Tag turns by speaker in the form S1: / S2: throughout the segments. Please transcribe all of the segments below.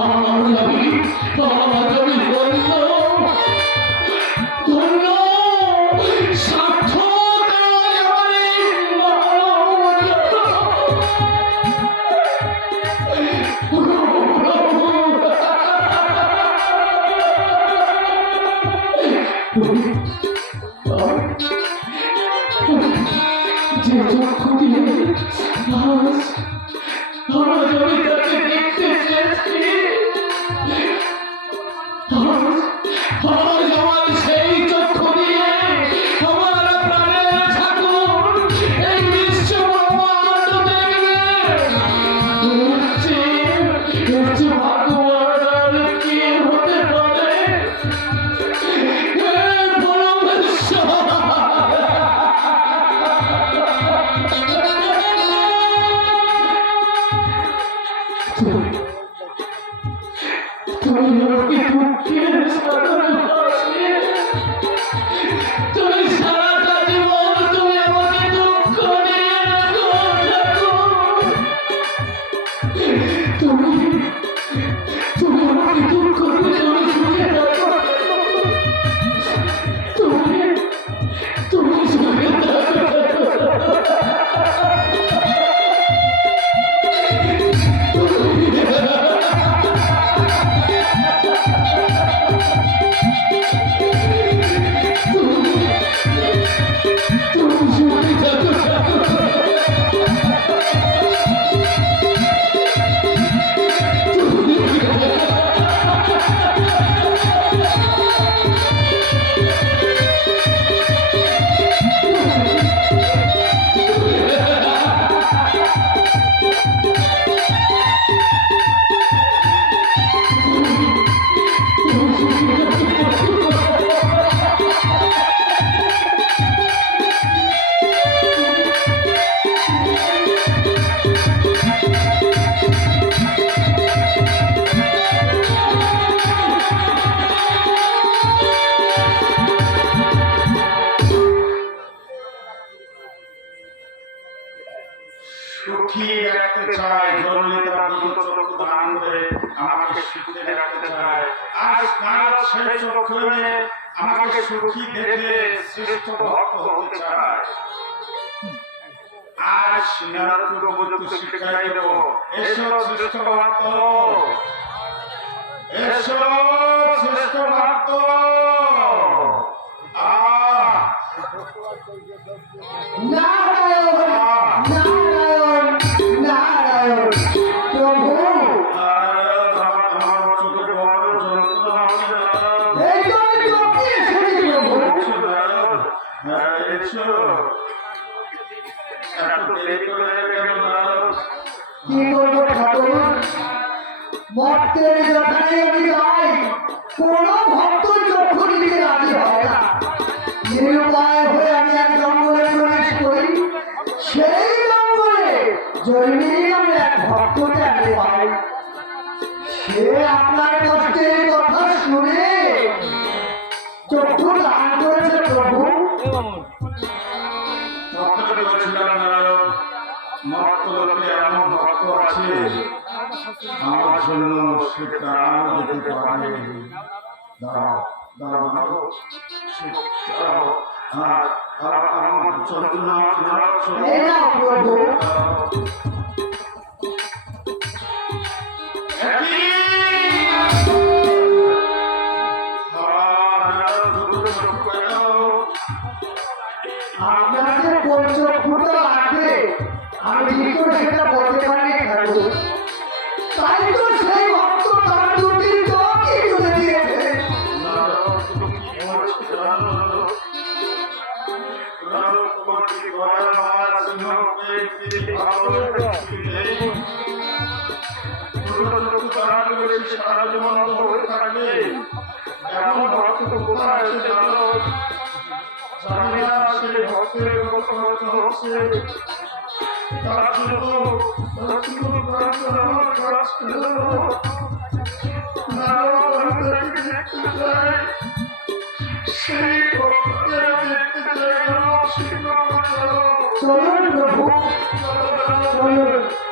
S1: সাল্লাল্লাহু আলাইহি ওয়া
S2: শিখতে রাখতে
S3: নারায়ণ। কি করব ঠাকুর? ভক্তের যথাই আমি যাই। কোন ভক্ত যখন দিকে রাজি হয় না।
S2: দিদিকে বানিয়ে দিই দাঁড়াও দাঁড়াও দাঁড়াও আর আমার
S3: চন্দ্রনাথ প্রভু
S2: সারা জীবন অল্প থাকে এমন ভক্ত তো কোথায় জানো জানিনা সেই ভক্তের কত হচ্ছে তারা শুধু রসগুলো প্রার্থনা
S1: রাষ্ট্র নারায়ণ Thank you.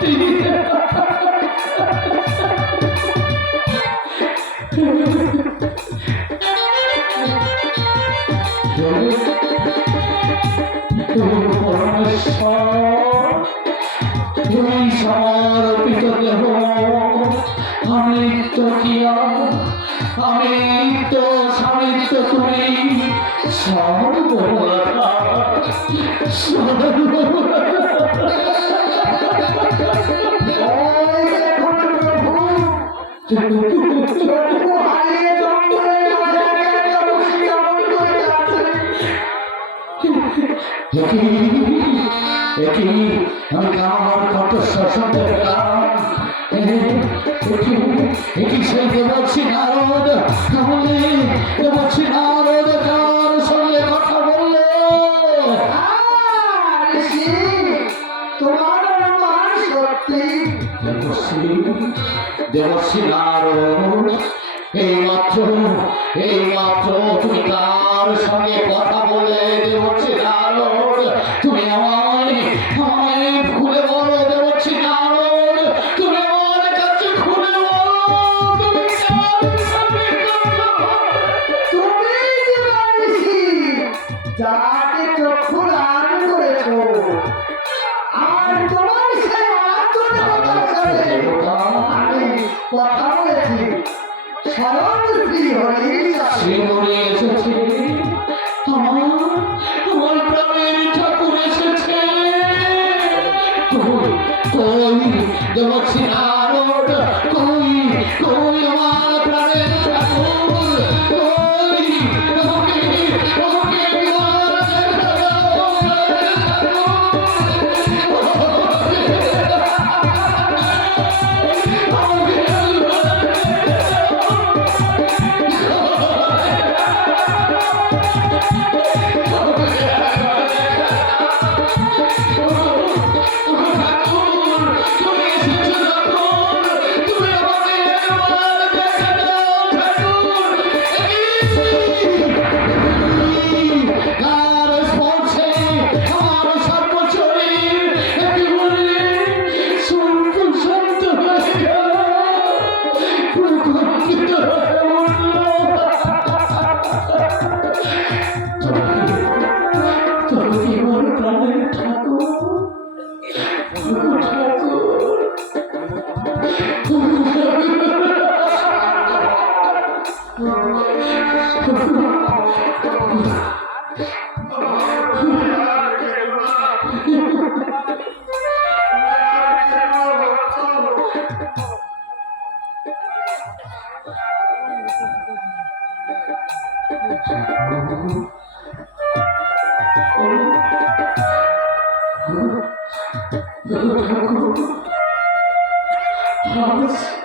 S1: তিনি দেখি এটি আমার কত সশব্দের কারণ এটি এটি সেই বলছি নারদ? তাহলে বলছি নারদ কার সঙ্গে কথা বললে?
S3: তোমার আমার সত্যি
S1: দেবশ্রী দেবশ্রী নারদ এই মাত্র এই মাত্র তুমি কার তোমার সঙ্গে কথা বলে
S2: দেবো তুমি
S1: আমার
S2: Promise.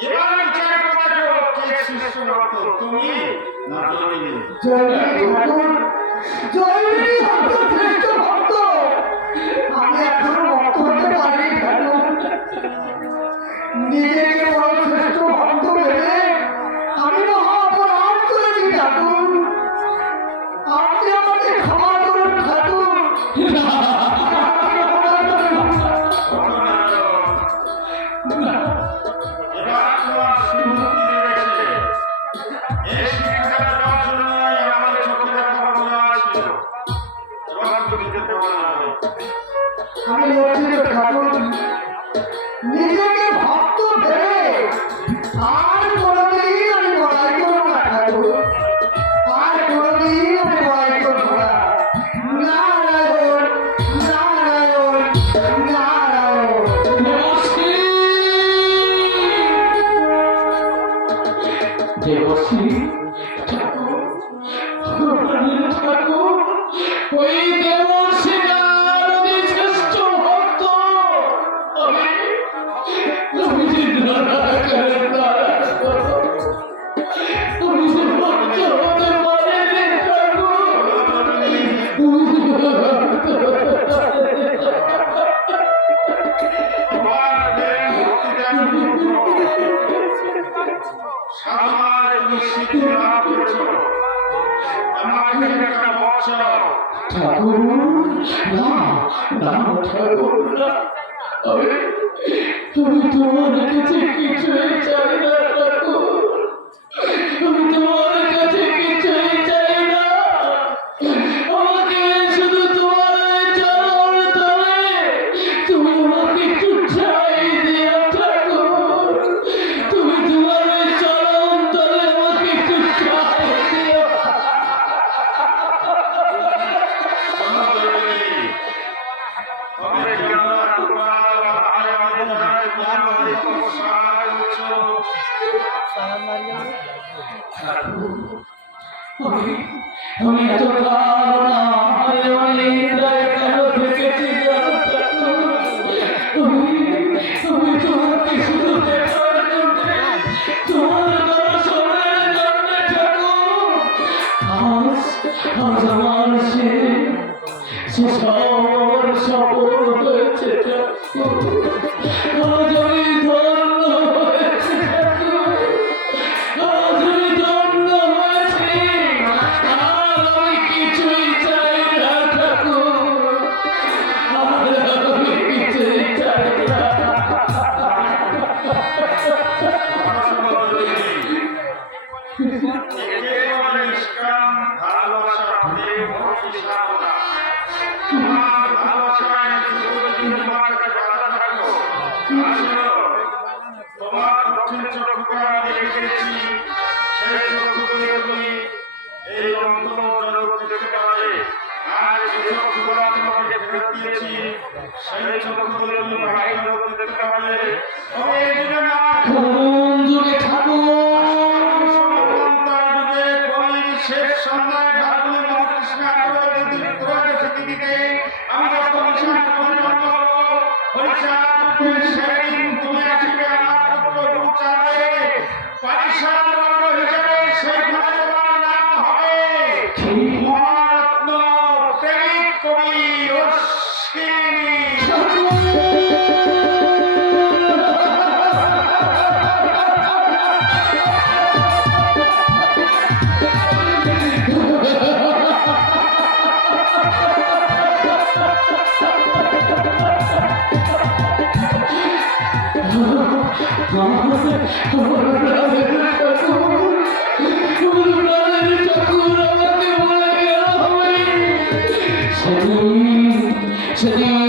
S2: এবারের জনপ্রবাদক কে সৃষ্টি করত তুমি না আমি
S3: জয়ী হুকুম জয়ী ভক্ত। আমি এখনও ভক্ত হতে পারি নিজেকে আমি লজ্জিত ঠাকুর নিজেকে ভক্ত ভেবে আর
S1: আমার সে
S2: ভালোবাসা সুরজির মার্কা জানা থাকো
S1: Parijá!
S3: Thank you.